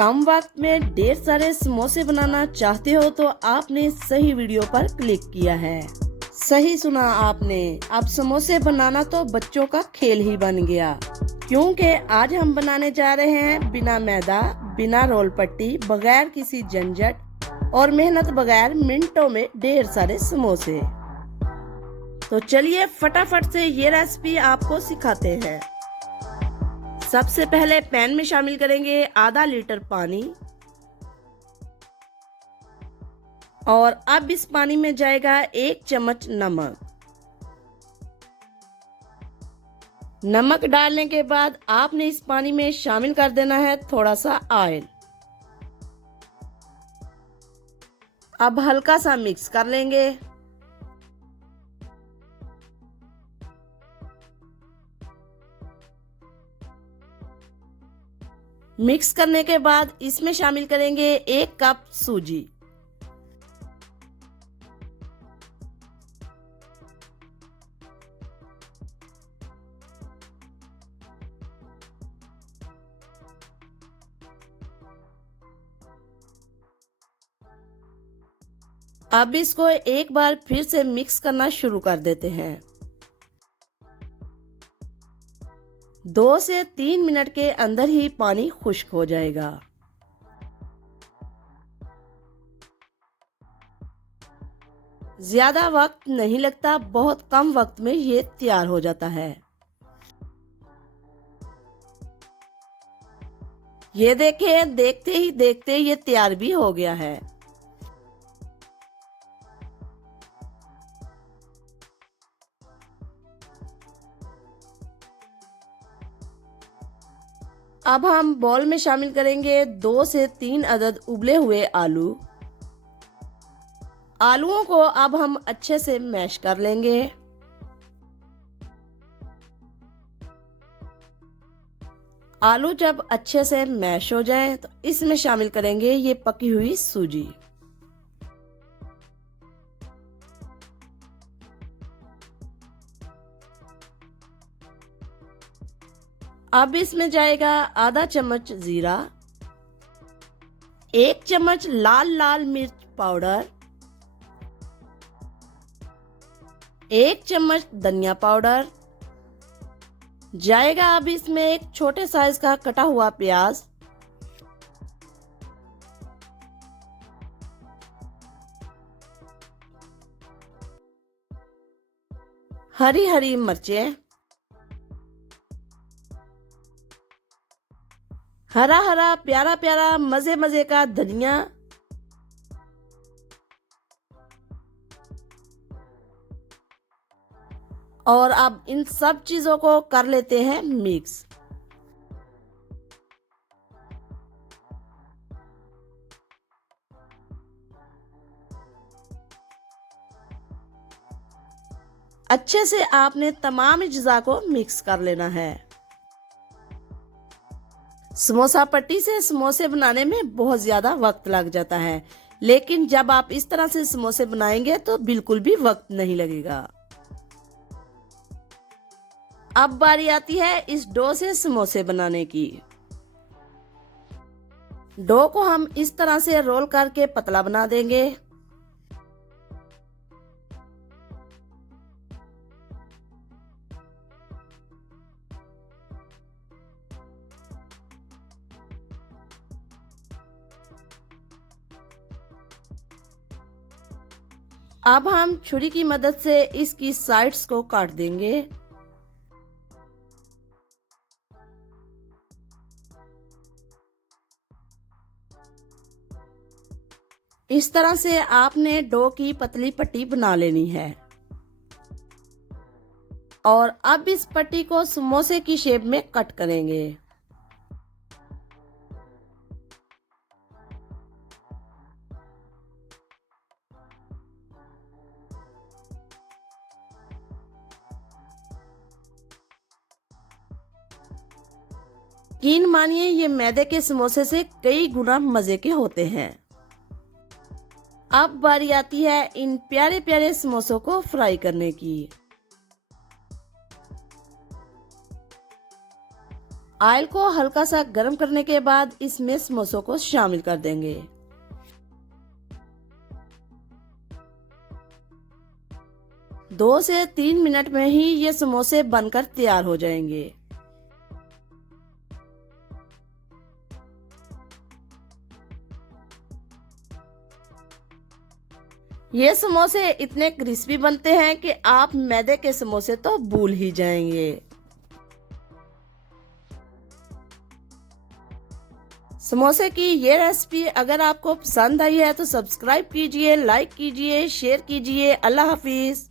कम वक्त में ढेर सारे समोसे बनाना चाहते हो तो आपने सही वीडियो पर क्लिक किया है। सही सुना आपने, अब समोसे बनाना तो बच्चों का खेल ही बन गया, क्योंकि आज हम बनाने जा रहे हैं बिना मैदा, बिना रोल पट्टी, बगैर किसी झंझट और मेहनत बगैर मिनटों में ढेर सारे समोसे। तो चलिए फटाफट से ये रेसिपी आपको सिखाते हैं। सबसे पहले पैन में शामिल करेंगे आधा लीटर पानी और अब इस पानी में जाएगा 1 चम्मच नमक। नमक डालने के बाद आपने इस पानी में शामिल कर देना है थोड़ा सा ऑयल। अब हल्का सा मिक्स कर लेंगे। मिक्स करने के बाद इसमें शामिल करेंगे 1 कप सूजी। अब इसको एक बार फिर से मिक्स करना शुरू कर देते हैं। 2 से 3 मिनट के अंदर ही पानी खुश्क हो जाएगा। ज्यादा वक्त नहीं लगता, बहुत कम वक्त में ये तैयार हो जाता है। ये देखें, देखते ही देखते ये तैयार भी हो गया है। अब हम बॉल में शामिल करेंगे 2 से 3 अदद उबले हुए आलू। आलूओं को अब हम अच्छे से मैश कर लेंगे। आलू जब अच्छे से मैश हो जाए तो इसमें शामिल करेंगे ये पकी हुई सूजी। अब इसमें जाएगा आधा चम्मच जीरा, 1 चम्मच लाल मिर्च पाउडर, 1 चम्मच धनिया पाउडर, जाएगा अब इसमें एक छोटे साइज का कटा हुआ प्याज, हरी मिर्चें, हरा प्यारा मजे का धनिया, और अब इन सब चीजों को कर लेते हैं मिक्स। अच्छे से आपने तमाम अज्जा को मिक्स कर लेना है। समोसा पट्टी से समोसे बनाने में बहुत ज्यादा वक्त लग जाता है, लेकिन जब आप इस तरह से समोसे बनाएंगे तो बिल्कुल भी वक्त नहीं लगेगा। अब बारी आती है इस डो से समोसे बनाने की। डो को हम इस तरह से रोल करके पतला बना देंगे। अब हम छुरी की मदद से इसकी साइड्स को काट देंगे। इस तरह से आपने डो की पतली पट्टी बना लेनी है और अब इस पट्टी को समोसे की शेप में कट करेंगे। यकीन मानिए ये मैदे के समोसे से कई गुना मजे के होते हैं। अब बारी आती है इन प्यारे प्यारे समोसों को फ्राई करने की। ऑयल को हल्का सा गर्म करने के बाद इसमें समोसों को शामिल कर देंगे। दो से 3 मिनट में ही ये समोसे बनकर तैयार हो जाएंगे। ये समोसे इतने क्रिस्पी बनते हैं कि आप मैदे के समोसे तो भूल ही जाएंगे। समोसे की ये रेसिपी अगर आपको पसंद आई है तो सब्सक्राइब कीजिए, लाइक कीजिए, शेयर कीजिए। अल्लाह हाफिज।